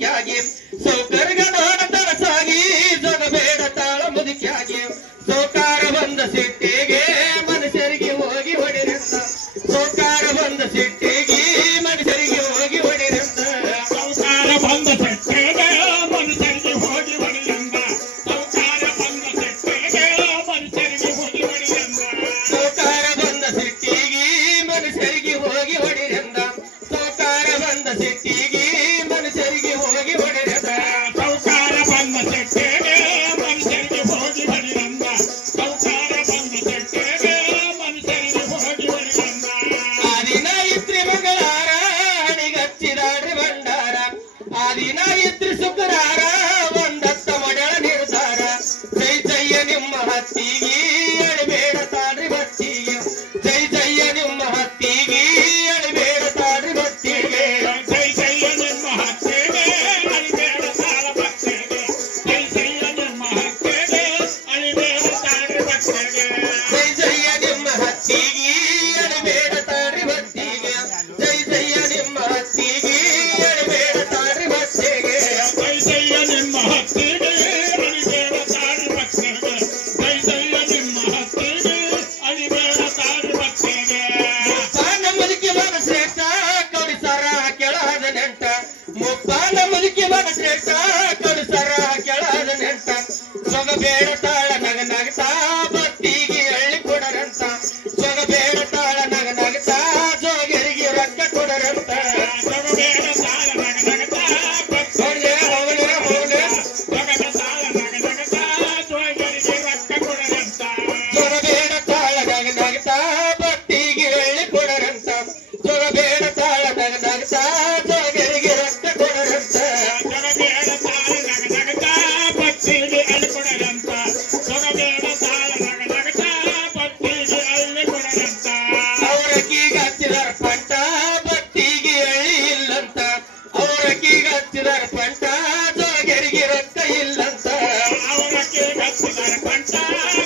ಮುದುಕ್ಯಾಗಿ ಸೌಕರ್ಯದೋಡ ತರಸಾಗಿ ಜಗಬೇಡ ತಾಳ ಮುದುಕ್ಯಾಗಿ ಸೌಕಾರ ಬಂದ ಸಿಟ್ಟಿಗೆ ಮನುಷ್ಯರಿಗೆ ಹೋಗಿ ಹೊಡಿರಂತ ಸೌಕಾರ ಬಂದ ಸಿಟ್ಟಿಗೆ ಮನುಷ್ಯರಿಗೆ ಹೋಗಿ ಹೊಡಿರಂತ ಸೌಕಾರ ಬಂದ ಸಿಟ್ಟಿಗೆ ಮನುಷ್ಯರಿಗೆ ಹೋಗಿ ಹೊಡಿರಂತ ಸೌಕಾರ ಬಂದ ಸಿಟ್ಟಿಗೆ ಮನುಷ್ಯರಿಗೆ ಹೋಗಿ ಹೊಡಿರಂತ ಸೌಕಾರ ಬಂದ ಸಿಟ್ಟಿಗೆ ಮನುಷ್ಯರಿಗೆ ಹೋಗಿ ಹೊಡಿರಂತ ಸೌಕಾರ ಬಂದ ಸಿಟ್ಟಿಗೆ ಮನುಷ್ಯರಿಗೆ ಹೋಗಿ ಹೊಡಿರಂತ ಸೌಕಾರ ಬಂದ ಸಿಟ್ಟಿಗೆ ಮನುಷ್ಯರಿಗೆ ಹೋಗಿ ಹೊಡಿರಂತ ಸೌಕಾರ ಬಂದ ಸಿಟ್ಟಿಗೆ ಮನುಷ್ಯರಿಗೆ ಹೋಗಿ ಹೊಡಿರಂತ ಆದಿನ ಇತ್ರಿ ಮಂಗಳಾರ ಹಣಿಗಚ್ಚಿದಾಡ್ರಿ ಭಂಡಾರ ಆದಿನ ಇತ್ರಿ ಶುಕ್ರಾರ ಒಂದತ್ತ ಮೊಡಳ ನಿರ್ಧಾರ ಜೈ ಜಯ್ಯ ನಿಮ್ಮ ಹತ್ತಿಗೆ ಅಳಿಬೇಡ ತಾಡ್ರಿ ಭಕ್ತಿಗೆ ಜೈ ಜಯ್ಯ ನಿಮ್ಮ ಹತ್ತಿಗೆ ಅಳಿಬೇಡ ತಾಡ್ರಿ ಭಕ್ತಿಗೆ ಜೈ ಜಯ ನಿಮ್ಮ ಹತ್ತೆಗೆ ಅಳಿಬೇಡ ತಾಳ ಭಕ್ತಿಗೆ ಜೈ ಜಯ ನಿಮ್ಮ ಹತ್ತೆಗೆ ಅಳಿಬೇಡ ತಾಳ್ರಿ ಭಕ್ತಿಗೆ ಜೈ ಜಯ್ಯ ನಿಮ್ಮ ಹತ್ತಿಗೆ ಅಳಿಬೇಡ ತಾಡ್ರಿ ಭಕ್ತಿಗೆ ಜೈ ಜಯ್ಯ ನಿಮ್ಮ ಹತ್ತಿಗೆ ಅಳಿಬೇಡ ತಾಡ್ರಿ ಭಕ್ತಿಗೆ ಜೈ ಜಯ ನಿಮ್ಮ ಹತ್ತೆಗೆ ಅಳಿಬೇಡ ತಾಳ್ರಿ ಭಕ್ತಿಗೆ ಜೈ ಜಯ ನಿಮ್ಮ ಹತ್ತೆಗೆ ಅಳಿಬೇಡ ತಾಳ್ರಿ ಭಕ್ತಿಗೆ ಮುಪ್ಪಾನ ಮುದುಕಿ ಬನ ಶ್ರೇಷ್ಠ ಕೌಡಿಸರ ಕೆಳದ ನೆಂಟ ಮುಪ್ಪಾನ ಮುದುಕಿ ಬನ ಶ್ರೇಷ್ಠ ಕೌಡಿಸರ ಕೆಳದ ನೆಂಟ ಸೊಗಬೇಡ ತಾಳ ನಗ ನಗತಾ ಭಕ್ತಿಗೆ ಎಳ್ಳಿ ಕೊಡರಂತ ಸೊಗಬೇಡ ತಾಳ ನಗ ನಗತಾ ಜೋಗರಿಗೆ ರೊಕ್ಕ ಕೊಡರಂತ ಜಗಬೇಡ ತಾಳ ನಗ ನಗತಾ ಭಕ್ತಿ ಹೊಡ್ಲೆ ಹೊಡ್ಲೆ ಹೊಡ್ಲೆ ಜಗದ ತಾಳ ನಗ ನಗತಾ ಜೋಗರಿಗೆ ರೊಕ್ಕ ಕೊಡರಂತ ಸೊಗಬೇಡ ತಾಳ ನಗ ನಗತಾ ಭಕ್ತಿಗೆ ಎಳ್ಳಿ ಕೊಡರಂತ ಸೊಗಬೇಡ ತಾಳ ನಗ ನಗತಾ ಜೋಗರಿಗೆ ರೊಕ್ಕ ಕೊಡರಂತ ಜಗಬೇಡ ತಾಳ ನಗ ನಗತಾ ಭಕ್ತಿಗೆ ಅಳ್ಳಿ ಕೊಡರಂತ ಜಗಬೇಡ ತಾಳ ನಗ ನಗತಾ ಭಕ್ತಿಗೆ ಅಳ್ಳಿ ಕೊಡರಂತ ಅವರಕ್ಕೀಗ ಹಚ್ಚಿದರ ಪಂಟ ಭಕ್ತಿಗೆ ಎಳ್ಳಿ ಇಲ್ಲಂತ ಅವರಕ್ಕೀಗ ಹಚ್ಚಿದರ ಪಂಟ ಜೋಗರಿಗೆ ರೊಕ್ಕ ಇಲ್ಲಂತ ಅವರಕ್ಕೆ ಗಚ್ಚಿದರ ಪಂಟ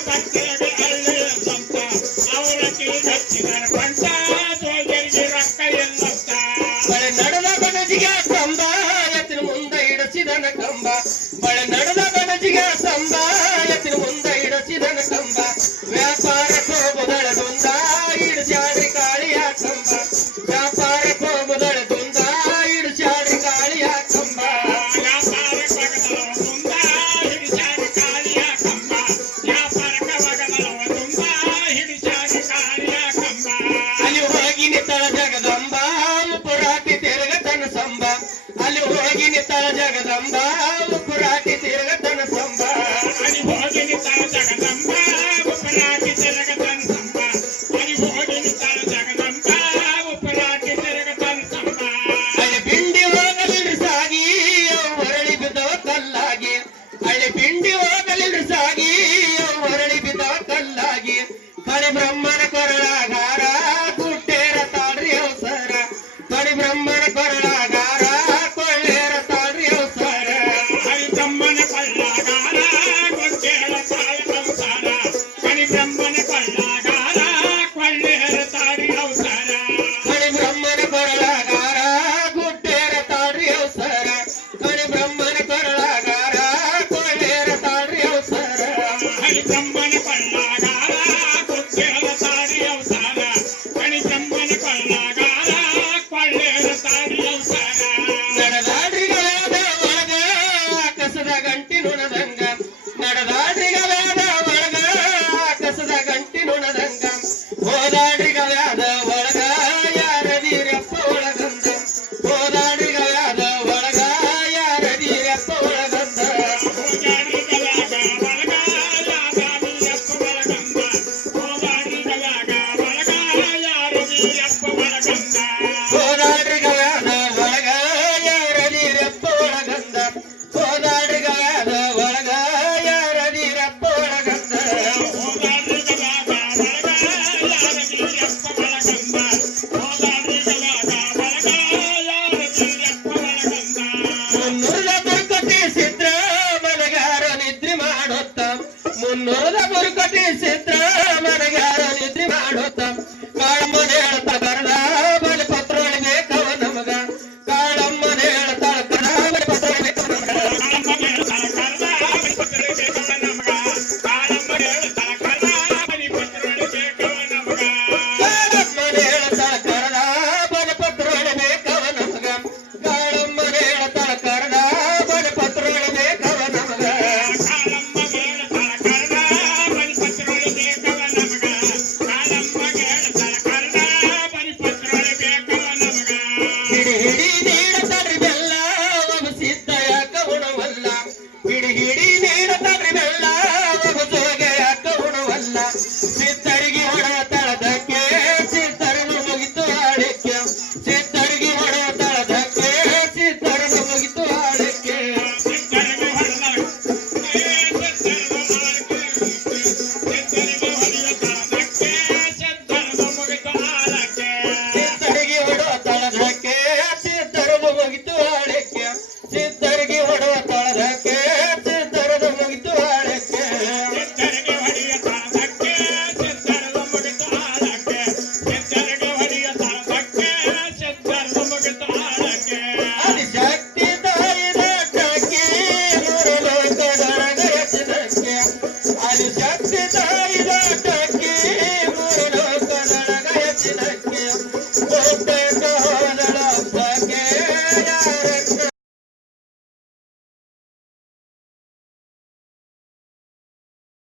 ಭಕ್ತಿಗೆ ಅಳ್ಳಿ ಇಲ್ಲಂತ ಅವರಕ್ಕೆ ಗಚ್ಚಿದರ ಪಂಟ ಜೋಗರಿಗೆ ರೊಕ್ಕ ಇಲ್ಲಂತ ಬಳೆ ನಡೆದ ಬಣಜಿಗೆ ಸಂಬ ಎತ್ತಿನ ಮುಂದೆ ಇಡಸಿದನ ಕಂಬ ಬಳೆ ನಡೆದ ಬಣಜಿಗೆ ಸಂಬ ಎತ್ತಿನ ಮುಂದೆ ಇಡಸಿದನ ಕಂಬ ವ್ಯಾಪಾರ ಕೋಬುದಳ ದುಂದ ಇಡಿಸಾಡಿ ಕಾಳಿಯ ಕಂಬ ವ್ಯಾಪಾರ ಕೋಬುದಳ ದುಂದ ಇಡಿಸಾಡಿ ಕಾಳಿಯ ಕಂಬ ವ್ಯಾಪಾರಕ ವಗದಲವ ತುಂಬ ಹಿಡಿಸಾಡಿ ಕಾಳಿಯ ಕಂಬ ವ್ಯಾಪಾರಕ ವಗದಲವ ತುಂಬ ಹಿಡಿಸಾಡಿ ಕಾಳಿಯ ಕಂಬ ಅಲ್ಲಿ ಹೋಗಿ ನಿತ್ತಳ ಜಗದಂಬ ಪುರಾಟಿ ತಿರುಗತನ ಸಂಬ ಅಲ್ಲಿ ಹೋಗಿ ನಿತ್ತಳ ಜಗದಂಬ ಪುರಾಟಿ ತಿರುಗತನ ಸಂಬ ಅಲ್ಲಿ ಹೋಗಿ ನಿಂತಾಳ ಜಗದಂಬ ಉಪರಾಟಿ ತಿರುಗತನ ಸಂಬ ಅಲ್ಲಿ ಹೋಗಿ ನಿಂತಾಳ ಜಗದಂಬ ಉಪರಾಟಿ ತಿರುಗತನ ಸಂಬ ಅಲ್ಲಿ ಪಿಂಡಿ ಹೋಗಲಿಲ್ರಿ ಸಾಗಿ ಅವು ಹೊರಳಿ ಬಿದ್ದವ ಕಲ್ಲಾಗಿ ಅಲ್ಲಿ ಪಿಂಡಿ ಹೋಗಲಿಲ್ರಿ ಸಾಗಿ ಅವು ಹೊರಳಿ ಬಿದ್ದವ ಕಲ್ಲಾಗಿ ಕಡೆ ಬ್ರಹ್ಮನ ಕೊರಳಾಗಾರ ಗುಟ್ಟೇರ ತಾಳ್ರಿ ಅವಸರ ಕಡೆ ಬ್ರಹ್ಮನ ಕೊರಳಾಗಾರ ಕೊಳ್ಳೇರ ತಾಳ್ರಿ ಅವಸರ ಹರಿ ಬ್ರಹ್ಮನ ಕೊಳ್ಳಾಗಾರ ಗೊಂಡೇಳ ತಾಳ ಅವತಾರ ಹರಿ ಬ್ರಹ್ಮನ ಕೊಳ್ಳಾಗಾರ ಕೊಳ್ಳೇರ ತಾಳಿ ಅವತಾರ ಕಡೆ ಬ್ರಹ್ಮನ ಕೊರಳಾಗಾರ ಗುಟ್ಟೇರ ತಾಳ್ರಿ ಅವಸರ ಕಡೆ ಬ್ರಹ್ಮನ ಕೊರಳಾಗಾರ ಕೊಳ್ಳೇರ ತಾಳ್ರಿ ಅವಸರ ಹರಿ ಬ್ರಹ್ಮನ ಕೊಳ್ಳಾಗಾರ ಗೊಂಡೇಳ ತಾಳಿ ಅವತಾರ ಹರಿ ಬ್ರಹ್ಮನ ಕೊಳ್ಳಾಗಾರ ಕೊಳ್ಳೇರ ತಾಳಿ ಅವತಾರ ಹೋಗ್ತಾನ